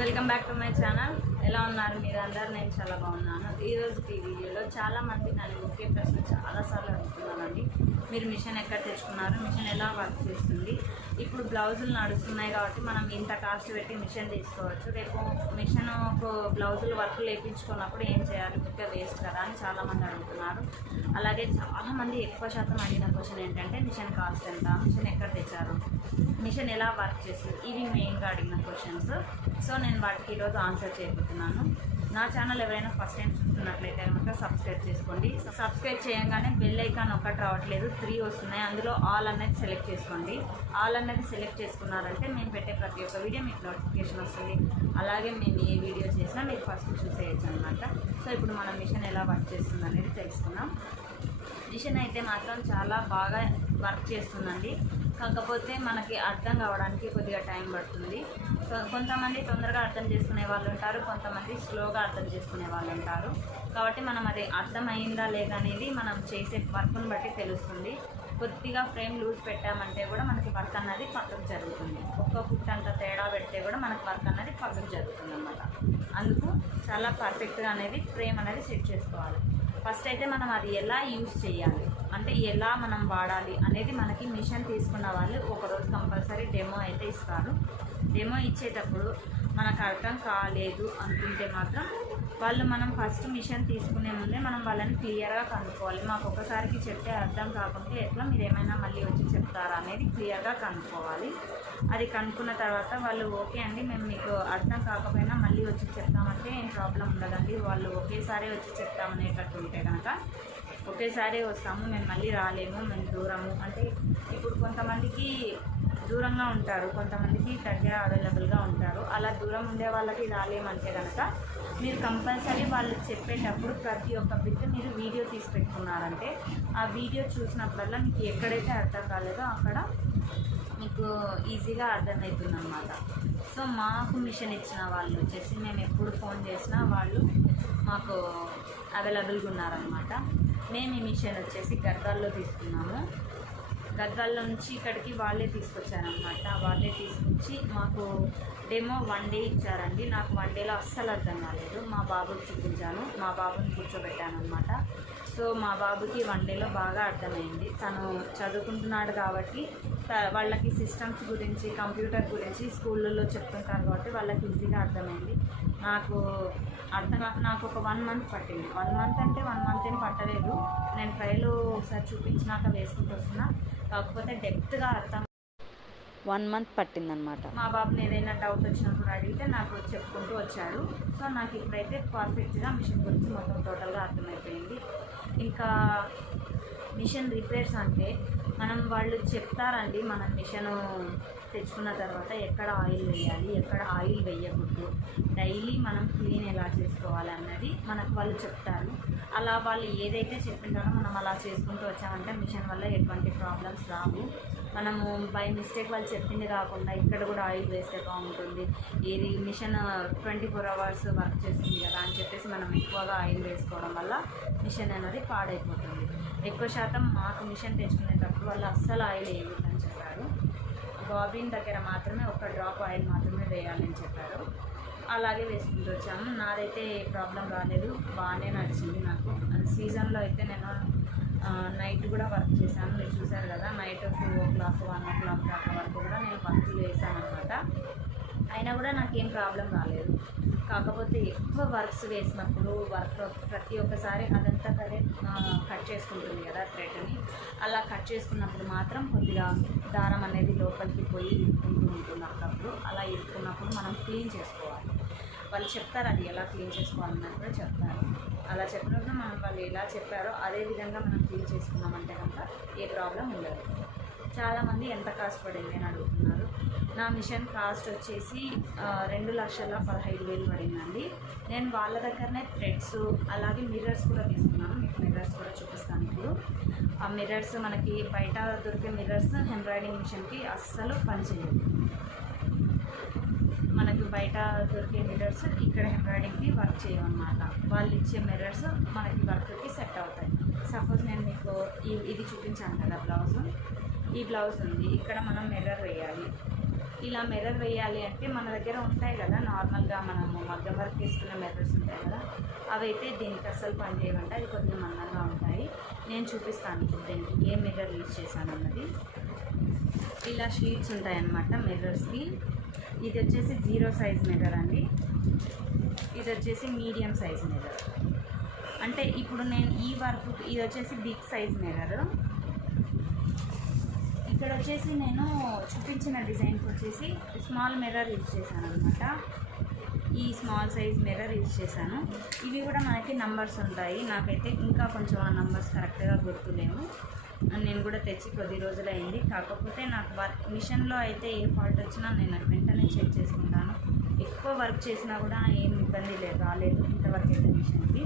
Welcome back to my channel. ఎలా ఉన్నారు మీరు అందరు నేను చాలా బాగున్నాను. ఈరోజు ఈ వీడియోలో చాలా మంది నన్ను ప్రశ్న చాలాసార్లు అడుగుతున్నానండి మీరు మిషన్ ఎక్కడ తెచ్చుకున్నారు మిషన్ ఎలా వర్క్ చేస్తుంది? ఇప్పుడు బ్లౌజులు నడుస్తున్నాయి కాబట్టి మనం ఇంత కాస్ట్ పెట్టి మిషన్ తీసుకోవచ్చు. రేపు మిషన్ బ్లౌజులు వర్క్ లేపించుకున్నప్పుడు ఏం చేయాలి? ఇంకా వేస్ట్ కదా అని చాలామంది అడుగుతున్నారు. అలాగే చాలామంది ఎక్కువ శాతం అడిగిన క్వశ్చన్ ఏంటంటే మిషన్ కాస్ట్ ఎంత? మిషన్ ఎక్కడ తెచ్చారు? మిషన్ ఎలా వర్క్ చేస్తుంది? ఇవి మెయిన్గా అడిగిన క్వశ్చన్స్ సో నేను వాటికి ఈరోజు ఆన్సర్ చేయబోతున్నాను. నా ఛానల్ ఎవరైనా ఫస్ట్ టైం చూస్తున్నట్లయితే కనుక సబ్స్క్రైబ్ చేసుకోండి. సబ్స్క్రైబ్ చేయగానే బెల్ ఐకాన్ ఒకటి రావట్లేదు. త్రీ వస్తున్నాయి. అందులో ఆల్ అనేది సెలెక్ట్ చేసుకోండి. ఆల్ అనేది సెలెక్ట్ చేసుకున్నారంటే మేము పెట్టే ప్రతి ఒక్క వీడియో మీకు నోటిఫికేషన్ వస్తుంది. అలాగే మేము ఏ వీడియో చేసినా మీరు ఫస్ట్ చూసేయచ్చు అనమాట సో ఇప్పుడు మన మిషన్ ఎలా వర్క్ చేస్తుంది అనేది తెలుసుకుందాం. మిషన్ అయితే మాత్రం చాలా బాగా వర్క్ చేస్తుందండి. కాకపోతే మనకి అర్థం కావడానికి కొద్దిగా టైం పడుతుంది. సో కొంతమంది తొందరగా అర్థం చేసుకునే వాళ్ళు ఉంటారు కొంతమంది స్లోగా అర్థం చేసుకునే వాళ్ళు ఉంటారు. కాబట్టి మనం అది అర్థమైందా లేదా అనేది మనం చేసే వర్క్ని బట్టి తెలుస్తుంది. కొద్దిగా ఫ్రేమ్ లూజ్ పెట్టామంటే కూడా మనకి వర్క్ అన్నది పక్కకు జరుగుతుంది. ఒక్క ఫుట్ అంత తేడా పెడితే కూడా మనకి వర్క్ అన్నది పక్కకు జరుగుతుంది అనమాట అందుకు చాలా పర్ఫెక్ట్గా అనేది ఫ్రేమ్ అనేది సెట్ చేసుకోవాలి. ఫస్ట్ అయితే మనం అది ఎలా యూజ్ చేయాలి? అంటే ఎలా మనం వాడాలి అనేది మనకి మిషన్ తీసుకున్న వాళ్ళు ఒకరోజు కంపల్సరీ డెమో అయితే ఇస్తారు. డెమో ఇచ్చేటప్పుడు మనకు అర్థం కాలేదు అనుకుంటే మాత్రం వాళ్ళు మనం ఫస్ట్ మిషన్ తీసుకునే ముందే మనం వాళ్ళని క్లియర్గా కనుక్కోవాలి. మాకు ఒకసారికి చెప్తే అర్థం కాకుంటే ఎట్లా మీరు ఏమైనా మళ్ళీ వచ్చి చెప్తారా అనేది క్లియర్గా కనుక్కోవాలి. అది కనుక్కున్న తర్వాత వాళ్ళు ఓకే అండి మేము మీకు అర్థం కాకపోయినా మళ్ళీ వచ్చి చెప్తామంటే ఏం ప్రాబ్లం ఉండదండి. వాళ్ళు ఒకేసారి వచ్చి చెప్తామనేటట్టు ఉంటే కనుక ఒకేసారి వస్తాము మేము మళ్ళీ రాలేము మేము దూరము. అంటే ఇప్పుడు కొంతమందికి దూరంగా ఉంటారు కొంతమందికి దగ్గర అవైలబుల్గా ఉంటారు. అలా దూరం ఉండే వాళ్ళకి రాలేమంటే కనుక మీరు కంపల్సరీ వాళ్ళు చెప్పేటప్పుడు ప్రతి ఒక్క బిట్ మీరు వీడియో తీసి పెట్టుకున్నారంటే ఆ వీడియో చూసినప్పుడల్లా మీకు ఎక్కడైతే అర్థం కాలేదో అక్కడ మీకు ఈజీగా అర్థమవుతుంది అనమాట సో మాకు మిషన్ ఇచ్చిన వాళ్ళు వచ్చేసి మేము ఎప్పుడు ఫోన్ చేసినా వాళ్ళు మాకు అవైలబుల్గా ఉన్నారనమాట మేము ఈ మిషన్ వచ్చేసి గద్దాల్లో తీసుకున్నాము. గద్వాల్లో నుంచి ఇక్కడికి వాళ్ళే తీసుకొచ్చారనమాట వాళ్ళే తీసుకొచ్చి మాకు డెమో వన్ డే ఇచ్చారండి. నాకు వన్ డేలో అస్సలు అర్థం కాలేదు. మా బాబుకి చూపించాను. మా బాబుని కూర్చోబెట్టాను అనమాట సో మా బాబుకి వన్ డేలో బాగా అర్థమైంది. తను చదువుకుంటున్నాడు కాబట్టి త- వాళ్ళకి సిస్టమ్స్ గురించి కంప్యూటర్ గురించి స్కూళ్ళల్లో చెప్తుంటారు కాబట్టి వాళ్ళకి ఈజీగా అర్థమైంది. నాకు అర్థం కాక నాకు ఒక వన్ మంత్ పట్టింది. వన్ మంత్ అంటే వన్ మంత్ ఏం పట్టలేదు. నేను ట్రైలు ఒకసారి చూపించినాక వేసుకుంటూ వస్తున్నా. కాకపోతే డెప్త్గా అర్థం వన్ మంత్ పట్టిందనమాట. మా బాబుని ఏదైనా డౌట్ వచ్చినప్పుడు అడిగితే నాకు చెప్పుకుంటూ వచ్చాడు సో నాకు ఇప్పుడైతే పర్ఫెక్ట్గా మిషన్ గురించి మొత్తం టోటల్గా అర్థమైపోయింది. ఇంకా మిషన్ రిపేర్స్ అంటే మనం వాళ్ళు చెప్తారండి మనం మిషన్ తెచ్చుకున్న తర్వాత ఎక్కడ ఆయిల్ వేయాలి ఎక్కడ ఆయిల్ వేయకూడదు. డైలీ మనం క్లీన్ ఎలా చేసుకోవాలి అన్నది మనకు వాళ్ళు చెప్తారు. అలా వాళ్ళు ఏదైతే చెప్పింటారో మనం అలా చేసుకుంటూ వచ్చామంటే మిషన్ వల్ల ఎటువంటి ప్రాబ్లమ్స్ రావు. మనము బై మిస్టేక్ వాళ్ళు చెప్పింది కాకుండా ఇక్కడ కూడా ఆయిల్ వేస్తే బాగుంటుంది. ఇది machine twenty four hours work చేస్తుంది కదా అని చెప్పేసి మనం ఎక్కువగా ఆయిల్ వేసుకోవడం వల్ల మిషన్ అనేది పాడైపోతుంది. ఎక్కువ శాతం మాకు మిషన్ తెచ్చుకునేటప్పుడు వాళ్ళు అస్సలు ఆయిల్ వేయకూడదని బాబిన్ దగ్గర మాత్రమే ఒక డ్రాప్ ఆయిల్ మాత్రమే వేయాలని చెప్పారు. అలాగే వేసుకుంటూ వచ్చాము. నాదైతే ఏ ప్రాబ్లం రాలేదు. బాగానే నడిచింది నాకు. సీజన్లో అయితే నేను నైట్ కూడా వర్క్ చేశాను. మీరు చూసారు కదా night two o'clock one o'clock దాకా వరకు కూడా నేను వర్క్ చేశాను అనమాట అయినా కూడా నాకేం ప్రాబ్లం రాలేదు. కాకపోతే ఎక్కువ వర్క్స్ వేసినప్పుడు వర్క్ ప్రతి ఒక్కసారి అదంతా సరే కట్ చేసుకుంటుంది కదా థ్రెడ్ని. అలా కట్ చేసుకున్నప్పుడు మాత్రం కొద్దిగా దారం అనేది లోపలికి పోయి ఇరుక్కుంటూ ఉంటుంది అప్పుడప్పుడు. అలా ఇరుక్కున్నప్పుడు మనం క్లీన్ చేసుకోవాలి. వాళ్ళు చెప్తారు అది ఎలా క్లీన్ చేసుకోవాలన్నది కూడా చెప్తారు. అలా చెప్పినప్పుడు మనం వాళ్ళు ఎలా చెప్పారో అదే విధంగా మనం క్లీన్ చేసుకున్నామంటే కనుక ఏ ప్రాబ్లం ఉండదు. చాలామంది ఎంత కాస్ట్ పడింది అని అడుగుతున్నారు. నా మిషన్ కాస్ట్ వచ్చేసి రెండు లక్షల పదహైదు వేలు పడిందండి. నేను వాళ్ళ దగ్గరనే థ్రెడ్స్ అలాగే మిర్రర్స్ కూడా తీసుకున్నాను. మీకు మిర్రర్స్ కూడా చూపిస్తాను ఇప్పుడు. ఆ మిర్రర్స్ మనకి బయట దొరికే మిర్రర్స్ ఎంబ్రాయిడింగ్ మిషన్కి అస్సలు పనిచేయదు మనకి బయట దొరికే మిర్రర్స్ ఇక్కడ ఎంబ్రాయిడింగ్కి వర్క్ చేయమన్నమాట వాళ్ళు ఇచ్చే మిర్రర్స్ మనకి వర్క్కి సెట్ అవుతాయి. సపోజ్ నేను మీకు ఇది చూపించాను కదా బ్లౌజ్. ఈ బ్లౌజ్ ఉంది. ఇక్కడ మనం మిర్రర్ వేయాలి. ఇలా మిర్రర్ వేయాలి అంటే మన దగ్గర ఉంటాయి కదా నార్మల్గా మనము మగ్గం వర్క్ తీసుకున్న మిర్రర్స్ ఉంటాయి కదా అవి అయితే దీనికి అసలు పని చేయమంటే అది కొద్దిగా మందంగా ఉంటాయి. నేను చూపిస్తాను దీనికి ఏ మిర్రర్ యూజ్ చేశాను అన్నది. ఇలా షీట్స్ ఉంటాయన్నమాట మిర్రర్స్కి. ఇది వచ్చేసి జీరో సైజ్ మిర్రర్ అండి. ఇది వచ్చేసి మీడియం సైజ్ మిర్రర్. అంటే ఇప్పుడు నేను ఈ వర్క్ ఇది వచ్చేసి బిగ్ సైజ్ మిర్రర్. ఇక్కడ వచ్చేసి నేను చూపించిన డిజైన్కి వచ్చేసి స్మాల్ మిర్రర్ యూజ్ చేశాను అనమాట ఈ స్మాల్ సైజ్ మిర్రర్ యూజ్ చేశాను. ఇవి కూడా మనకి నంబర్స్ ఉంటాయి. నాకైతే ఇంకా కొంచెం ఆ నంబర్స్ కరెక్ట్గా గుర్తులేము నేను కూడా తెచ్చి కొద్ది రోజులు అయింది. కాకపోతే నాకు వర్క్ మిషన్లో అయితే ఏ ఫాల్ట్ వచ్చినా నేను వెంటనే చెక్ చేసుకుంటాను. ఎక్కువ వర్క్ చేసినా కూడా ఏం ఇబ్బంది లేదు రాలేదు. ఇంతవరకు అయితే మిషన్కి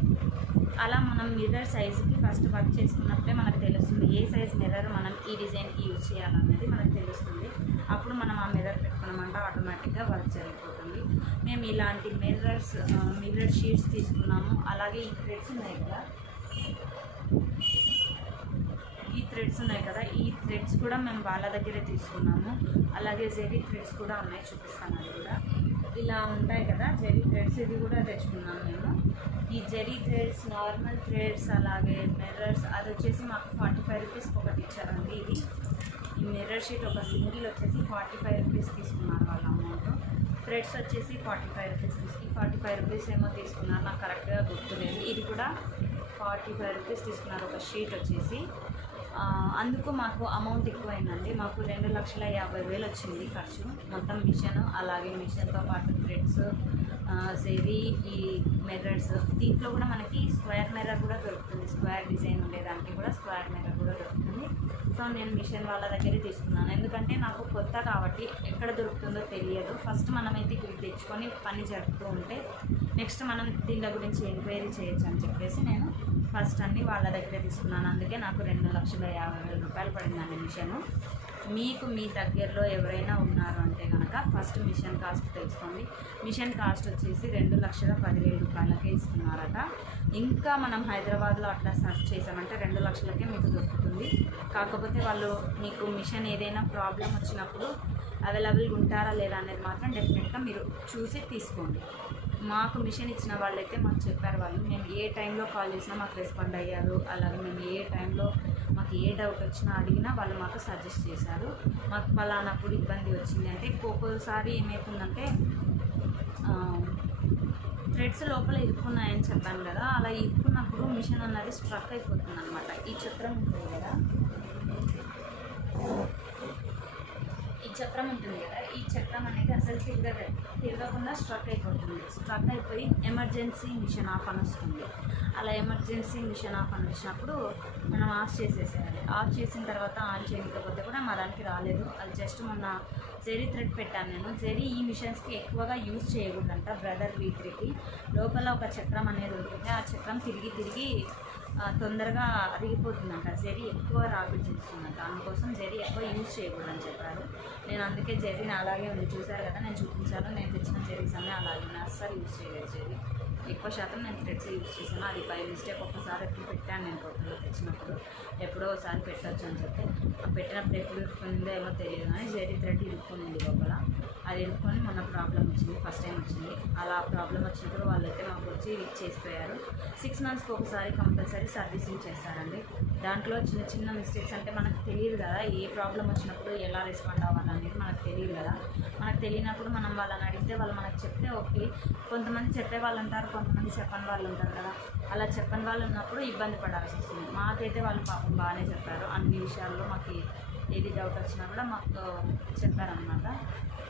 అలా మనం మిర్రర్ సైజుకి ఫస్ట్ వర్క్ చేసుకున్నప్పుడే మనకు తెలుస్తుంది ఏ సైజ్ మిర్రర్ మనం ఈ డిజైన్కి యూజ్ చేయాలనేది మనకు తెలుస్తుంది. అప్పుడు మనం ఆ మిర్రర్ పెట్టుకున్నామంటే ఆటోమేటిక్గా వర్క్ జరిగిపోతుంది. మేము ఇలాంటి మిర్రర్స్ మిర్రర్ షీట్స్ తీసుకున్నాము. అలాగే ఈ థ్రెడ్స్ ఉన్నాయి కదా. ఈ థ్రెడ్స్ ఉన్నాయి కదా. ఈ థ్రెడ్స్ కూడా మేము వాళ్ళ దగ్గరే తీసుకున్నాము. అలాగే జెరీ థ్రెడ్స్ కూడా ఉన్నాయి చూపిస్తాను అది కూడా. ఇలా ఉంటాయి కదా జెరీ థ్రెడ్స్ ఇది కూడా తెచ్చుకున్నాం మేము ఈ జెరీ థ్రెడ్స్ నార్మల్ థ్రెడ్స్ అలాగే మిర్రర్స్ అది వచ్చేసి మాకు ఫార్టీ ఫైవ్ రూపీస్కి ఒకటి ఇచ్చారండి ఇది. ఈ మిర్రర్ షీట్ ఒక సింగిల్ వచ్చేసి ఫార్టీ ఫైవ్ రూపీస్ తీసుకున్నారు వాళ్ళ అమౌంట్. థ్రెడ్స్ వచ్చేసి ఫార్టీ ఫైవ్ రూపీస్ తీసుకు ఫార్టీ ఫైవ్ రూపీస్ ఏమో తీసుకున్నారు నాకు కరెక్ట్గా గుర్తులేదు. ఇది కూడా ఫార్టీ ఫైవ్ రూపీస్ తీసుకున్నారు ఒక షీట్ వచ్చేసి. అందుకు మాకు అమౌంట్ ఎక్కువైందండి. మాకు రెండు లక్షల యాభై వేలు వచ్చింది ఖర్చు. మొత్తం మిషన్ అలాగే మిషన్తో పాటు థ్రెడ్స్ సేవి ఈ మిర్రర్స్ దీంట్లో కూడా మనకి స్క్వేర్ మిర్రర్ కూడా దొరుకుతుంది. స్క్వేర్ డిజైన్ ఉండేదానికి కూడా స్క్వేర్ మిర్రర్ కూడా దొరుకుతుంది. సో నేను మిషన్ వాళ్ళ దగ్గరే తీసుకున్నాను. ఎందుకంటే నాకు కొత్త కాబట్టి ఎక్కడ దొరుకుతుందో తెలియదు. ఫస్ట్ మనమైతే ఇవి తెచ్చుకొని పని జరుపుతూ ఉంటే నెక్స్ట్ మనం దీని గురించి ఎంక్వైరీ చేయొచ్చు అని చెప్పేసి నేను ఫస్ట్ అన్ని వాళ్ళ దగ్గరే తీసుకున్నాను. అందుకే నాకు రెండు లక్షల యాభై వేల రూపాయలు పడిందండి మిషన్. మీకు మీ దగ్గరలో ఎవరైనా ఉన్నారు అంటే కనుక ఫస్ట్ మిషన్ కాస్ట్ తెలుసుకోండి. మిషన్ కాస్ట్ వచ్చేసి రెండు లక్షల పదివేల రూపాయలకే ఇస్తున్నారట. ఇంకా మనం హైదరాబాద్లో అట్లా సర్చ్ చేసామంటే రెండు లక్షలకే మీకు దొరుకుతుంది. కాకపోతే వాళ్ళు మీకు మిషన్ ఏదైనా ప్రాబ్లం వచ్చినప్పుడు అవైలబుల్గా ఉంటారా లేదా అనేది మాత్రం డెఫినెట్గా మీరు చూసి తీసుకోండి. మాకు మిషన్ ఇచ్చిన వాళ్ళైతే మాకు చెప్పారు వాళ్ళు. మేము ఏ టైంలో కాల్ చేసినా మాకు రెస్పాండ్ అయ్యారు. అలాగే మేము ఏ టైంలో మాకు ఏ డౌట్ వచ్చినా అడిగినా వాళ్ళు మాకు సజెస్ట్ చేశారు. మాకు పలానప్పుడు ఇబ్బంది వచ్చింది అంటే ఒక్కొక్కసారి ఏమవుతుందంటే థ్రెడ్స్ లోపల ఇరుక్కున్నాయని చెప్పాను కదా అలా ఇరుక్కున్నప్పుడు మిషన్ అన్నది స్ట్రక్ అయిపోతుంది అనమాట ఈ చక్రం ఉంటుంది కదా? చక్రం ఉంటుంది కదా ఈ చక్రం అనేది అసలు తిరగదు తిరగకుండా స్ట్రక్ అయిపోతుంది. స్ట్రక్ అయిపోయి ఎమర్జెన్సీ మిషన్ ఆఫ్ అని వస్తుంది. అలా ఎమర్జెన్సీ మిషన్ ఆఫ్ అని వచ్చినప్పుడు మనం ఆఫ్ చేసేసేయాలి. ఆఫ్ చేసిన తర్వాత ఆన్ చేయకపోతే కూడా మా దానికి రాలేదు. అది జస్ట్ మొన్న జెరీ థ్రెడ్ పెట్టాను నేను. జెరీ ఈ మిషన్స్కి ఎక్కువగా యూజ్ చేయకూడదంట బ్రదర్ వీ త్రీకి లోపల ఒక చక్రం అనేది ఉంటుంది. ఆ చక్రం తిరిగి తిరిగి తొందరగా అరిగిపోతుందంట. జెరీ ఎక్కువ రాబిట్ చేస్తుందంట. అందుకోసం జెరీ ఎక్కువ యూజ్ చేయకూడదని చెప్పారు. నేను అందుకే జెరీని అలాగే ఉంది. చూసారు కదా నేను చూపించాను. నేను తెచ్చిన జెరీస్ అన్నీ అలాగే ఉన్నాయి. అస్సలు యూజ్ చేయలేదు జెరీ ఎక్కువ శాతం నేను థ్రెడ్స్ యూజ్ చేశాను. అది బై మిస్టేక్ ఒక్కసారి ఎప్పుడు పెట్టాను నేను కొత్తలో తెచ్చినప్పుడు. ఎప్పుడో ఒకసారి పెట్టచ్చు అని చెప్పి. పెట్టినప్పుడు ఎప్పుడు ఇరుక్కునిందో ఏమో తెలియదు కానీ జెరీ థ్రెడ్ ఇరుక్కుంది లోపల. అది ఇరుక్కొని మొన్న ప్రాబ్లం వచ్చింది ఫస్ట్ టైం వచ్చింది. అలా ప్రాబ్లం వచ్చినప్పుడు వాళ్ళైతే మాకు వచ్చి చేసిపోయారు. సిక్స్ మంత్స్కి ఒకసారి కంపల్సరీ సర్వీసింగ్ చేస్తారండి. దాంట్లో చిన్న చిన్న మిస్టేక్స్ అంటే మనకు తెలియదు కదా ఏ ప్రాబ్లం వచ్చినప్పుడు ఎలా రెస్పాండ్ అవ్వాలనేది తెలియదు కదా. మనకు తెలియనప్పుడు మనం వాళ్ళని అడిగితే వాళ్ళు మనకు చెప్తే ఓకే. కొంతమంది చెప్పే వాళ్ళు ఉంటారు కొంతమంది చెప్పని వాళ్ళు ఉంటారు కదా. అలా చెప్పని వాళ్ళు ఉన్నప్పుడు ఇబ్బంది పడాల్సి వస్తుంది. మాకైతే వాళ్ళు పాపం బాగానే చెప్పారు. అన్ని విషయాల్లో మాకు ఏది డౌట్ వచ్చినా కూడా మాకు చెప్పారనమాట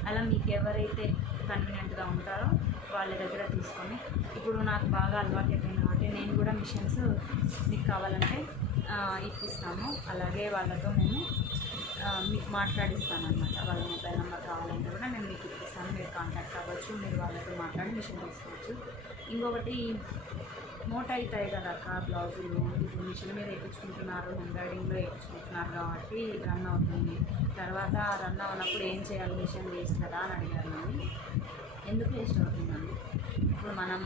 అలా మీకు ఎవరైతే కన్వీనియంట్గా ఉంటారో వాళ్ళ దగ్గర తీసుకొని ఇప్పుడు నాకు బాగా అలవాటు అయిపోయింది కాబట్టి నేను కూడా మిషన్స్ మీకు కావాలంటే ఇప్పిస్తాము. అలాగే వాళ్ళతో మేము మీకు మాట్లాడిస్తాను అనమాట వాళ్ళ మొబైల్ నెంబర్ కావాలంటే కూడా నేను మీకు ఇప్పిస్తాను. మీరు కాంటాక్ట్ అవ్వచ్చు మీరు వాళ్ళతో మాట్లాడి మిషన్ తీసుకోవచ్చు. ఇంకొకటి మోట అవుతాయి కదా అక్క బ్లౌజులు. ఇప్పుడు మిషన్ మీద వేయించుకుంటున్నారు ఎంబ్రాయిడింగ్లో వేయించుకుంటున్నారు కాబట్టి రన్ అవుతుంది. తర్వాత రన్ అవునప్పుడు ఏం చేయాలి? మిషన్ వేస్ట్ కదా అని అడిగారు నన్ను. ఎందుకు వేస్ట్ అవుతుందండి ఇప్పుడు మనం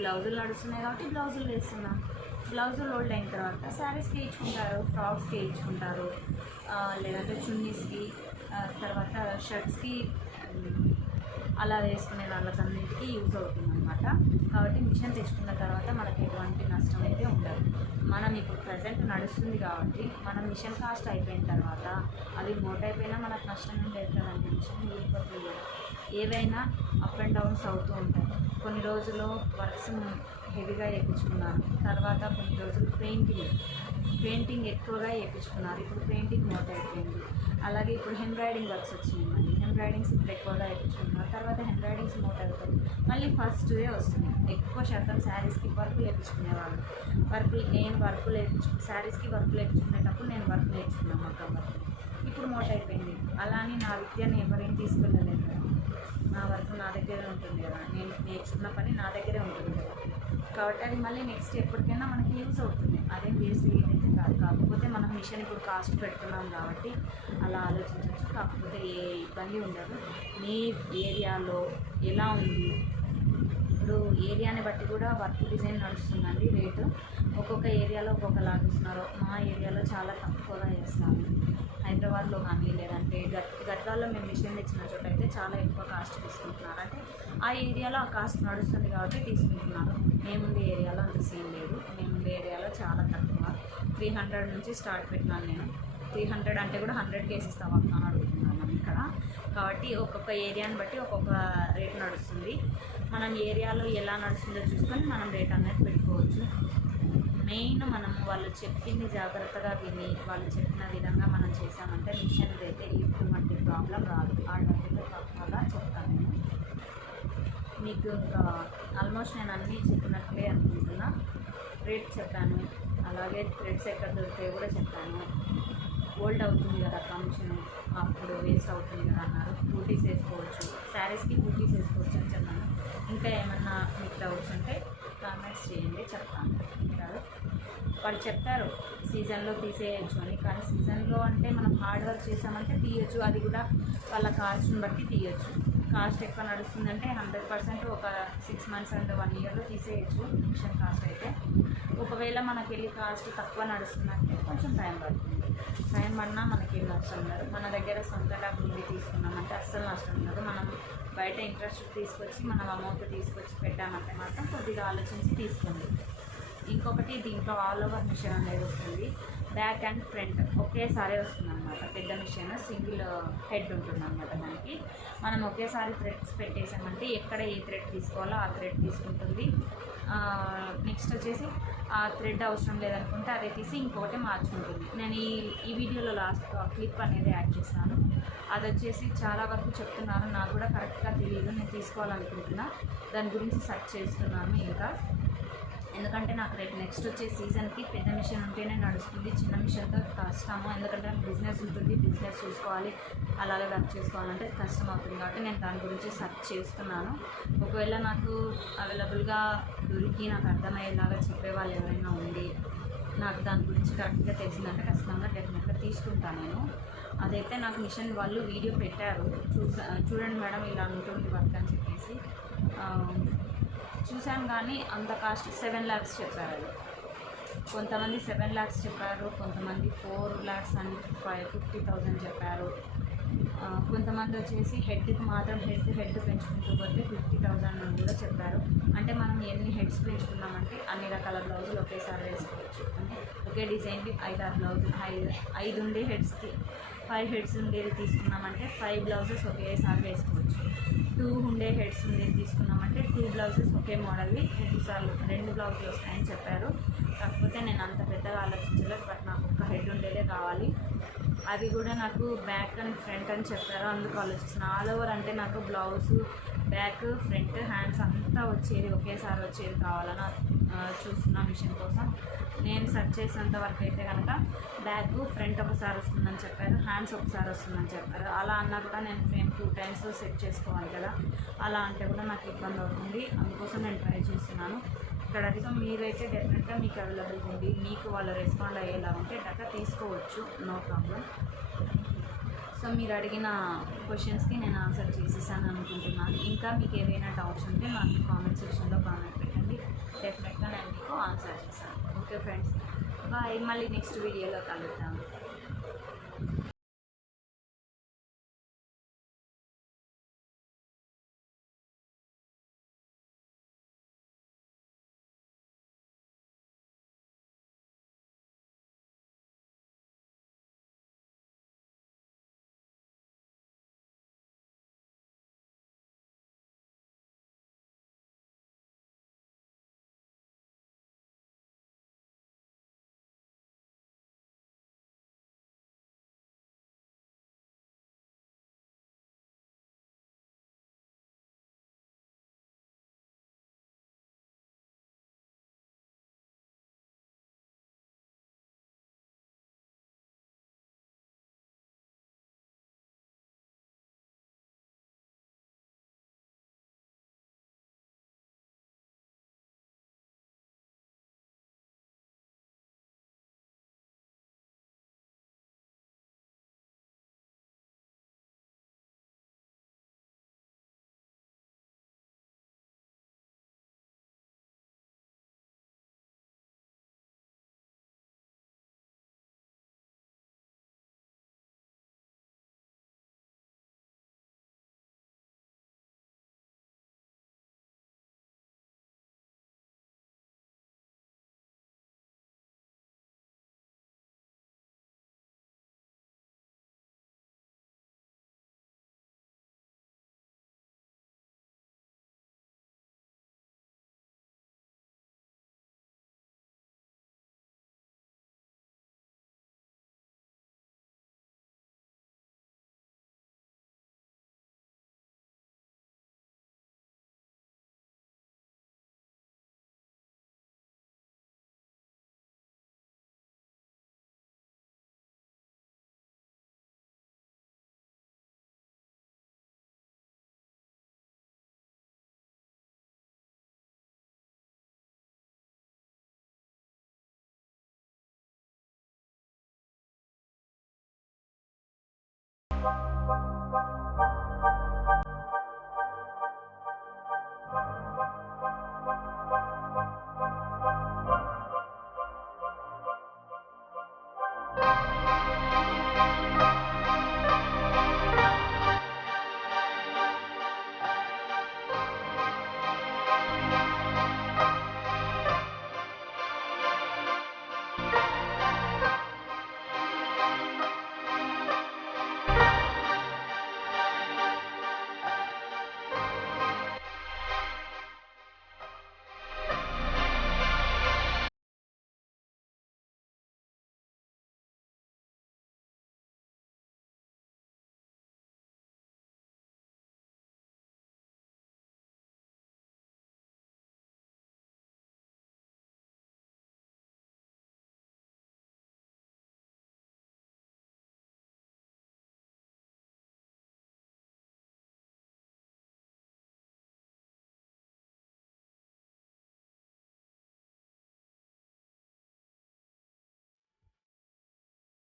బ్లౌజులు నడుస్తున్నాయి కాబట్టి బ్లౌజులు వేస్తున్నాం. బ్లౌజులు ఓల్డ్ అయిన తర్వాత శారీస్కి వేయించుకుంటారు ఫ్రాక్స్కి వేయించుకుంటారు. లేదంటే చున్నీస్కి తర్వాత షర్ట్స్కి అలా వేసుకునే వాళ్ళకన్నింటికి యూజ్ అవుతుంది అనమాట కాబట్టి మిషన్ తెచ్చుకున్న తర్వాత మనకి ఎటువంటి నష్టం అయితే ఉండదు. మనం ఇప్పుడు ప్రజెంట్ నడుస్తుంది కాబట్టి మనం మిషన్ కాస్ట్ అయిపోయిన తర్వాత అది మోట్ అయిపోయినా మనకు నష్టం లేదు కదండి. మిషన్ ఊరిపోతుంది ఏవైనా అప్ అండ్ డౌన్స్ అవుతూ ఉంటాయి. కొన్ని రోజులు వర్క్స్ హెవీగా వేయించుకున్నారు. తర్వాత కొన్ని రోజులు పెయింటింగ్ పెయింటింగ్ ఎక్కువగా వేయించుకున్నారు. ఇప్పుడు పెయింటింగ్ మోట్ అయిపోయింది. అలాగే ఇప్పుడు ఎంబ్రాయిడింగ్ వర్క్స్ వచ్చినాయి మళ్ళీ. ఎంబ్రాయిడింగ్స్ ఇప్పుడు ఎక్కువగా వేయించుకున్నారు తర్వాత ఎంబ్రాయిడింగ్స్ మోట్ అవుతుంది మళ్ళీ ఫస్ట్ డే వస్తుంది ఎక్కువ శాతం శారీస్కి వర్క్ వేయించుకునేవాళ్ళు. వర్క్లు నేను వర్క్ వేయించు శారీస్కి వర్క్ వేయించుకునేటప్పుడు నేను వర్క్ వేయించుకున్నాను మొత్తం వర్క్. ఇప్పుడు మోట్ అయిపోయింది. అలా అని నా విద్యను ఎవరేం తీసుకెళ్ళలేదు. కదా నా వర్క్ నా దగ్గరే ఉంటుంది కదా. నేను నేర్చుకున్న పని నా దగ్గరే ఉంటుంది కదా. కాబట్టి అది మళ్ళీ నెక్స్ట్ ఎప్పటికైనా మనకి యూస్ అవుతుంది. అదేం వేస్ట్ ఏదైతే కాదు. కాకపోతే మనం మిషన్ ఇప్పుడు కాస్ట్ పెడుతున్నాం కాబట్టి అలా ఆలోచించవచ్చు కాకపోతే ఏ ఇబ్బంది ఉండదు. మీ ఏరియాలో ఎలా ఉంది? ఇప్పుడు ఏరియాని బట్టి కూడా వర్క్ డిజైన్ నడుస్తుందండి రేటు. ఒక్కొక్క ఏరియాలో ఒక్కొక్కలాగా ఇస్తున్నారు. మా ఏరియాలో చాలా తక్కువగా చేస్తాము హైదరాబాద్లో కానీ లేదంటే గట్ మేము మిషన్ తెచ్చిన చోట అయితే చాలా ఎక్కువ కాస్ట్ తీసుకుంటున్నారు. అంటే ఆ ఏరియాలో ఆ కాస్ట్ నడుస్తుంది కాబట్టి తీసుకుంటున్నారు. మేముండే ఏరియాలో అంత సీన్ లేదు. మేముండే ఏరియాలో చాలా తక్కువ. త్రీ హండ్రెడ్ నుంచి స్టార్ట్ పెట్టినాను నేను. త్రీ హండ్రెడ్ అంటే కూడా హండ్రెడ్ కేసెస్ ఇస్తాం అడుగుతున్నాను మనం ఇక్కడ. కాబట్టి ఒక్కొక్క ఏరియాని బట్టి ఒక్కొక్క రేట్ నడుస్తుంది. మనం ఏరియాలో ఎలా నడుస్తుందో చూసుకొని మనం రేట్ అనేది పెట్టుకోవచ్చు. మెయిన్ మనం వాళ్ళు చెప్పింది జాగ్రత్తగా విని వాళ్ళు చెప్పిన విధంగా మనం చేసామంటే మిషన్కి అయితే ఎటువంటి ప్రాబ్లం రాదు. ఆ డబ్బులు చెప్తాను నేను. మీకు ఇంకా ఆల్మోస్ట్ నేను అన్నీ చెప్పినట్లే అనుకుంటున్నా. రేట్ చెప్పాను. అలాగే థ్రెడ్స్ ఎక్కడ దొరికితే కూడా చెప్పాను. ఓల్డ్ అవుతుంది కదా ఫంక్షన్ అప్పుడు వేస్ట్ అవుతుంది కదా అన్నారు. బూటీస్ వేసుకోవచ్చు. శారీస్కి బూటీస్ వేసుకోవచ్చు అని చెప్పాను. ఇంకా ఏమన్నా మీకు డౌట్స్ ఉంటే కామెంట్స్ చేయండి చెప్తాను. వాళ్ళు చెప్తారు సీజన్లో తీసేయచ్చు అని. కానీ సీజన్లో అంటే మనం హార్డ్ వర్క్ చేసామంటే తీయచ్చు. అది కూడా వాళ్ళ కాస్ట్ని బట్టి తీయచ్చు. కాస్ట్ ఎక్కువ నడుస్తుందంటే హండ్రెడ్ పర్సెంట్ ఒక సిక్స్ మంత్స్ అంటే వన్ ఇయర్లో తీసేయచ్చు మిషన్ కాస్ట్ అయితే. ఒకవేళ మనకి వెళ్ళి కాస్ట్ తక్కువ నడుస్తుందంటే కొంచెం టైం పడుతుంది. టైం పడినా మనకి ఏం నష్టం ఉండదు. మన దగ్గర సొంత డబ్బులు తీసుకున్నామంటే అస్సలు నష్టం ఉండదు. మనం బయట ఇంట్రెస్ట్ తీసుకొచ్చి మనం అమౌంట్ తీసుకొచ్చి పెట్టామంటే మాత్రం కొద్దిగా ఆలోచించి తీసుకోండి. ఇంకొకటి దీంట్లో ఆల్ ఓవర్ మిషన్ అనేది వస్తుంది. బ్యాక్ అండ్ ఫ్రంట్ ఒకేసారి వస్తుంది అనమాట పెద్ద మిషన్ సింగిల్ హెడ్ ఉంటుంది అనమాట దానికి. మనం ఒకేసారి థ్రెడ్స్ పెట్టేసామంటే ఎక్కడ ఏ థ్రెడ్ తీసుకోవాలో ఆ థ్రెడ్ తీసుకుంటుంది. నెక్స్ట్ వచ్చేసి థ్రెడ్ అవసరం లేదనుకుంటే అదే తీసి ఇంకొకటి మార్చుకుంటుంది. నేను ఈ ఈ వీడియోలో లాస్ట్ క్లిప్ అనేది యాడ్ చేశాను. అది వచ్చేసి చాలా వరకు చెప్తున్నారు నాకు కూడా కరెక్ట్గా తెలియదు నేను తీసుకోవాలనుకుంటున్నా. దాని గురించి సెర్చ్ చేస్తున్నాను ఇంకా. ఎందుకంటే నాకు రేపు నెక్స్ట్ వచ్చే సీజన్కి పెద్ద మిషన్ ఉంటేనే నడుస్తుంది. చిన్న మిషన్తో కష్టము. ఎందుకంటే నాకు బిజినెస్ ఉంటుంది. బిజినెస్ చూసుకోవాలి. అలాగే వర్క్ చేసుకోవాలంటే కష్టం అవుతుంది. కాబట్టి నేను దాని గురించి సెర్చ్ చేస్తున్నాను. ఒకవేళ నాకు అవైలబుల్గా దొరికి నాకు అర్థమయ్యేలాగా చెప్పే వాళ్ళు ఎవరైనా ఉండి నాకు దాని గురించి కరెక్ట్గా తెలిసిందంటే ఖచ్చితంగా డెఫినెట్గా తీసుకుంటాను నేను. అదైతే నాకు మిషన్ వాళ్ళు వీడియో పెట్టారు. చూసా చూడండి మేడం ఇలా ఉంటుంది వర్క్ అని చెప్పేసి. చూశాను కానీ అంత కాస్ట్ సెవెన్ ల్యాక్స్ చెప్పారు. కొంతమంది సెవెన్ ల్యాక్స్ చెప్పారు కొంతమంది ఫోర్ ల్యాక్స్ అని ఫైవ్ ఫిఫ్టీ థౌజండ్ చెప్పారు. కొంతమంది వచ్చేసి హెడ్కి మాత్రం హెడ్ హెడ్ పెంచుకుంటూ పోతే ఫిఫ్టీ థౌజండ్ అని కూడా చెప్పారు. అంటే మనం ఎన్ని హెడ్స్ పెంచుకున్నామంటే అన్ని రకాల బ్లౌజులు ఒకేసారి వేసుకోవచ్చు. అంటే ఒకే డిజైన్కి ఐదు ఆరు బ్లౌజులు ఐదు ఐదు ఉండే హెడ్స్కి ఫైవ్ హెడ్స్ ఉండేది తీసుకున్నామంటే ఫైవ్ బ్లౌజెస్ ఒకేసారి వేసుకోవచ్చు. టూ ఉండే హెడ్స్ ఉండేది తీసుకున్నామంటే టూ బ్లౌజెస్ ఒకే మోడల్వి రెండు సార్లు రెండు బ్లౌజులు వస్తాయని చెప్పారు. కాకపోతే నేను అంత పెద్దగా ఆలోచించలేదు బట్ నాకు ఒక హెడ్ ఉండేదే కావాలి. అది కూడా నాకు బ్యాక్ అండ్ ఫ్రంట్ అని చెప్పారు అందుకు ఆలోచిస్తున్నాను ఆల్ ఓవర్ అంటే నాకు బ్లౌజు బ్యాక్ ఫ్రంట్ హ్యాండ్స్ అంతా వచ్చేది ఒకేసారి వచ్చేది కావాలని చూస్తున్న మిషన్ కోసం. నేను సెర్చ్ చేసినంత వరకు అయితే కనుక బ్యాక్ ఫ్రంట్ ఒకసారి వస్తుందని చెప్పారు హ్యాండ్స్ ఒకసారి వస్తుందని చెప్పారు. అలా అన్నా కూడా నేను ఫ్రేమ్ టూ టైమ్స్ సెట్ చేసుకోవాలి కదా. అలా అంటే కూడా నాకు ఇబ్బంది అవుతుంది. అందుకోసం నేను ట్రై చేస్తున్నాను. ఇక్కడ అడిగితే మీరైతే డెఫినెట్గా మీకు అవైలబుల్ ఉంది. మీకు వాళ్ళు రెస్పాండ్ అయ్యేలా ఉంటే డక్క తీసుకోవచ్చు. నో ప్రాబ్లం సో మీరు అడిగిన క్వశ్చన్స్కి నేను ఆన్సర్ చేసేసాను అనుకుంటున్నాను. ఇంకా మీకు ఏవైనా డౌట్స్ ఉంటే నాకు కామెంట్ సెక్షన్లో కామెంట్ పెట్టండి. డెఫినెట్గా నేను మీకు ఆన్సర్ చేస్తాను. ఓకే ఫ్రెండ్స్ బాయ్ మళ్ళీ నెక్స్ట్ వీడియోలో కలుద్దాం.